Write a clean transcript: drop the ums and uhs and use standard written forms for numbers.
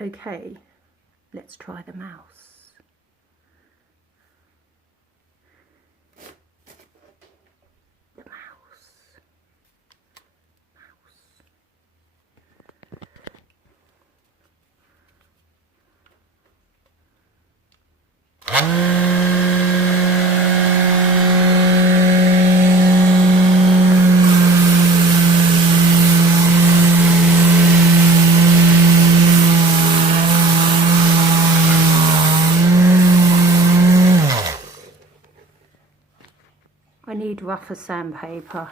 Okay, let's try the mouse. The mouse. I need rougher sandpaper.